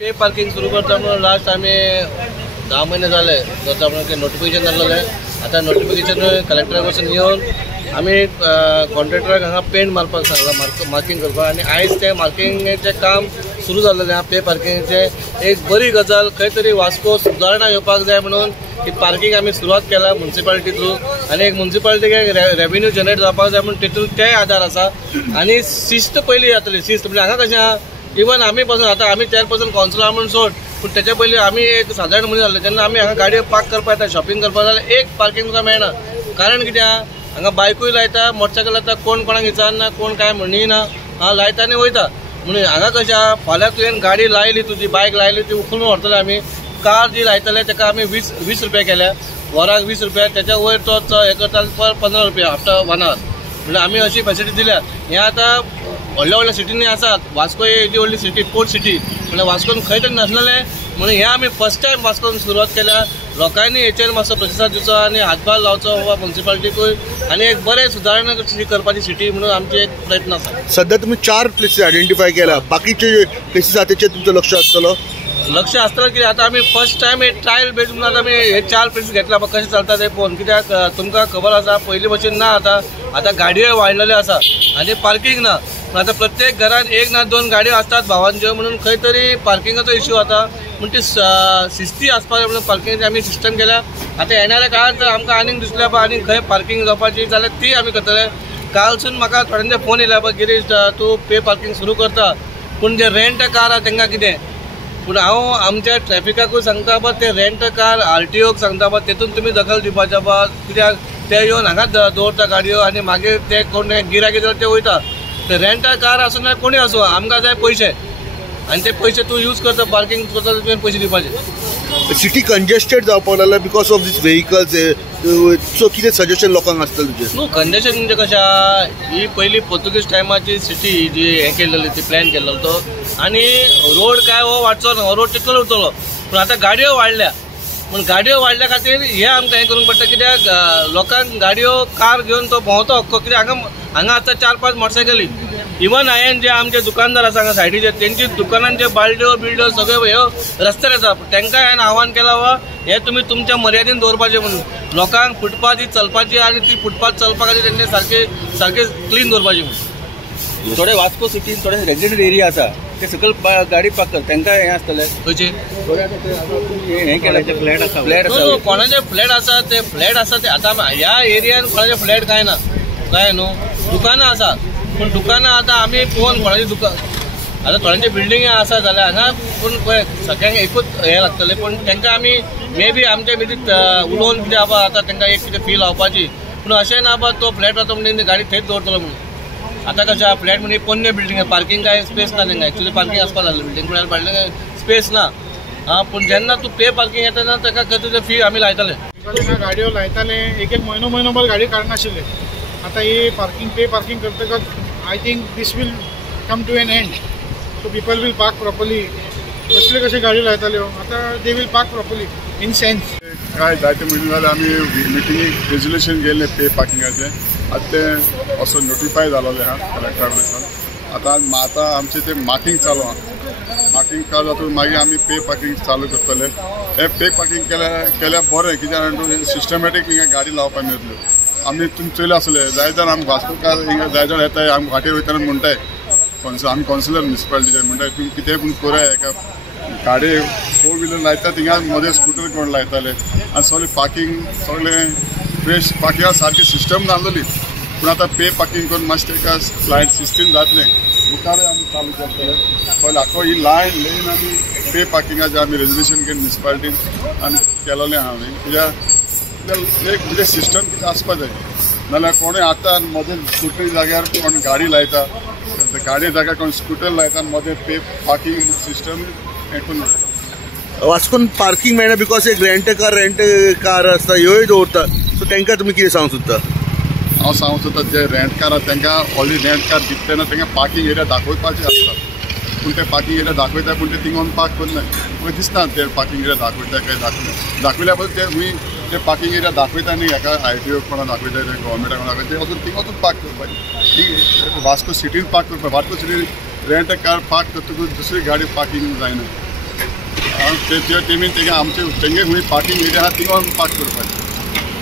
पे parking सुरू करता म्हणून लास्ट आम्ही 10 महिने झाले करता म्हणून नोटिफिकेशन जाल्लें आहे। आता नोटिफिकेशन कलेक्टरा कडसून येवन आम्ही कॉन्ट्रॅक्टराक हांगा पेंट मारपाक सांगला, मार्किंग करपाक, आणि आयज ते मार्किंगेचें काम सुरू जाल्लें आहा। पे पार्किंगेचें एक बरी गजाल, खंय तरी वास्को सुदारणा येवपाक जाय म्हणून की पार्किंग आमी सुरवात केला म्युन्सिपालिटी थ्रू, आणि एक म्युन्सिपालिटीक एक रेव्हेन्यू जनरेट जावपाक जाय म्हणून तेतून तेय आधार आसा। आणि शिस्त पयली जातली, शिस्त म्हणजे हांगा कशें आहा, इवन आमी पासून आता आमी चेअरपर्सन कावन्सिलर म्हणून सोड, पूण तेच्या पयलीं आमी एक सादारण मनीस जाल्ले जेन्ना आमी हांगा गाडयो पार्क करपाक येता, शॉपिंग करपाक जाल्यार एक पार्किंग तुका मेळना। कारण कित्या हांगा बायकूय लायता, मोटरसायकल लायता, कोण कोणाक विचारना, कोण काय म्हणिना, लायता आनी वयता। म्हणून हांगा कशें आहा, फाल्यां तुवें गाडी लायली, तुजी बायक लायली, ती उखलून व्हरतले आमी। कार जी लायतले ताका आमी 20 रुपया केल्या, वराक 20 रुपया, त्याच्या वयर तो हे करता पर 15 रुपया आफ्टर 1 आवर। म्हणजे आमी अशी फॅसिलिटी दिल्या। हे आता व्हडल्या व्हडल्या सिटींनी आसात, वास्को ही व्हडली सिटी, पोर्ट सिटी, म्हणजे वास्कोन खंय तरी नासलेलें, म्हणून हे आमी फर्स्ट टायम वास्कोन सुरवात केल्या। लोकांनी हेचेर मातसो प्रतिसाद दिवचो आणि हातभार लावचो वा म्युन्सिपालिटीकूय, आणि एक बरें सुदारणा करपाची सिटी म्हणून आमचे एक प्रयत्न आसा। सध्या तुम्ही 4 प्लेसीस आयडेंटिफाय केला, बाकीचे प्लेसीस आहा तेचेर तुमचं लक्ष आसतलो? लक्ष आसतलें की आता आमी फर्स्ट टायम एक ट्रायल बेस म्हणून आमी हे 4 प्लेसीस घेतला, कशें चलता ते पळोवन। कित्याक तुमकां खबर आसा पयलीं भशेन ना, आता गाडयो वाडलेल्यो आसा आनी पार्किंग ना। आता प्रत्येक घरात 1 ना 2 गाडयो असतात भावांच्यो, म्हणून खंय तरी पार्किंगाचो इश्यू आता, म्हणून ती शिस्ती आसपाक म्हणून पार्किंगाची आमी सिस्टम केल्या। आता येणाऱ्या काळात जर आमकां आनीक दिसल्या पळय आनीक खंय पार्किंग जावपाची जाल्यार ती आमी करतले। कालसून म्हाका थोड्यांचे फोन येयला पळय, गिरीश तूं पे पार्किंग सुरू करता, पूण जे रेंट कार आहा तांकां कितें, पूण हांव आमच्या ट्रॅफिकाकूय सांगता बा, ते रेंट कार आरटीओक सांगता बा, तेतून तुमी दखल दिवपाचे बा, कित्याक ते येवन हांगाच दवरता गाडयो आणि मागीर ते कोण गिरायक जाल्यार ते वयता। ते रेंट कार आसूं ना कोणी आसूं, आमकां जाय पयशे, आणि ते पयशे तूं यूज करता, पार्किंग करता, तुवें पयशे दिवपाचे। सिटी कंजेस्टेड जावपाक लागला because of these vehicles, so कितें सजेशन लोकांक आसतलें तुजें? न्हू, कंजेशन म्हणजे कशें आहा, ही पयली पोर्तुगीज टायमाची सिटी जी हें केल्लेली, ती प्लॅन केल्लो तो, आणि रोड काय हो वाडचो ना, रोड तितलो उरतलो, पूण आतां गाडयो वाडल्या, पूण गाडयो वाडल्या खातीर हे आमकां हें करूंक पडटा। कित्याक लोकांक गाडयो कार घेवन तो भोंवतो हक्को, कित्याक हांगा आतां 4-5 मोटरसायकली, इवन हांवें जे आमचे दुकानदार आसा हांगा सायडीचे, तेंची दुकानांचे बालड्यो बिल्ड्यो सगळ्यो ह्यो रस्त्यार येता, तांकां हांवें आव्हान केलां वा हे तुमी तुमच्या मर्यादेन दवरपाचें म्हणून। लोकांक फुटपाथी चलपाची आणि ती फुटपाथ चलपा खातीर तेंचे सारके क्लीन दवरपाचें म्हणून। थोडे वास्को सिटीन थोडे रेजिडेंट एरिया आसा, ते सकयल गाडी पार्क करता, तांकां हें आसतलें खंयचे हें केलें, फ्लॅट आसा, कोणाचे फ्लॅट आसा ते फ्लॅट आसा ते आतां ह्या एरियान कोणाचे फ्लॅट काय ना, काय न्हू, दुकानां आसा, पूण दुकानां आतां आमी पळोवन कोणाची दुकान आतां थोड्यांचे बिल्डिंग आसा जाल्यार हांगा, पूण पळय सगळ्यांक एकूच हें लागतलें, पूण तांकां आमी मे बी आमचे भितर उलोवन कितें आसा आतां तांकां एक कितें फील लावपाची, पूण अशें ना बा तो फ्लॅट जाता म्हणजे गाडी थंयच दवरतलो म्हणून। आता कशें आहा, फ्लॅट म्हणजे पोन्ने बिल्डिंग, पार्किंग काय स्पेस ना तांकां, एक्चुअली पार्किंग आसपाक जाय बिल्डिंग, पूण बिल्डिंग स्पेस ना। पूण जेन्ना तूं पे पार्किंग येता ना ताका खंय फी आमी लायताले, गाडयो लायताले, एक म्हयनोभर गाडी काडनाशिल्ले। आता ही पे पार्किंग करतकच I think this will come to an end, so people will park properly. कसले कशे गाडयो लायताल्यो, आता they will park properly in sense. काय जायते म्हयने जाले आमी मिटिंगेक रेजोल्युशन गेल्लें पे पार्किंगाचें, आतां तें असो नोटिफाय जालोलें आहा कलेक्टरा कडच्यान। आतां आमचें तें मार्किंग चालू आहा, मार्किंग चालू जातून मागीर आमी पे पार्किंग चालू करतले। हे पे पार्किंग केल्यार बरें, कित्याक सिस्टमॅटीक हिंगा गाडी लावपाक मेळटल्यो। आमी तुमी चोयले आसले, जाय जाण आमी वास्कोकार हिंगा जाय जाण येताय, आमी वाटेर वयताना म्हणटाय, आमी कावन्सिलर म्युन्सिपालिटीचे म्हणटाय तुमी कितेंय पूण कराय, एका गाडी 4 व्हिलर लायता थिंगा मदें स्कूटर कोण लायताले, आनी सगळें पार्किंग सगळें फ्रेश पार्किंगा सारकी सिस्टम नासली, पूण आतां पे पार्किंग करून मातशें एका स्लायड सिस्टम जातलें, मुखार आमी चालू करतले। सगळें आख्खो ही लायन आमी पे पार्किंगाचें आमी रेजोल्युशन घेवन म्युन्सिपालिटीन आनी केलोलें आहा हांवें, कित्याक एक म्हणजे सिस्टम कितें आसपा जाय, नाल्यार कोणूय आता मदें स्कूटर जाग्यार कोण गाडी लायता, गाडी जाग्यार कोण स्कूटर लायता आनी मदें पे पार्किंग सिस्टम हें करून उडयता। वास्कोन पार्किंग मेळना बिकॉज एक रेंट कार आसता ह्योय दवरता, सो तांकां तुमी कितें सांगूंक सोदता? हांव सांगूंक सोदता जे रेंट कार आसा तांकां ऑलरेडी रेंट कार दिता तेन्ना तांकां पार्किंग एरिया दाखोवपाचें आसता, पूण ते पार्किंग एरिया दाखयता पूण ते थिंगा पार्क करना, म्हाका दिसना ते पार्किंग एरिया दाखयता काय दाखयल्या बद्दल ते खंय ते पार्किंग एरिया दाखयता न्ही, हेका आयटीओ कोणा दाखयता, ते गव्हर्मेंटाक दाखयता, ते वचून थिंगा वचून पार्क करपाचें। वास्को सिटीन पार्क करपाक, वास्को सिटीन रेंट कार पार्क करतकूच दुसरी गाडी पार्किंग जायना, त्या टिमीन तेंगे आमचे तेंगे खंय पार्किंग एरिया आहा थिंगा पार्क करपाचें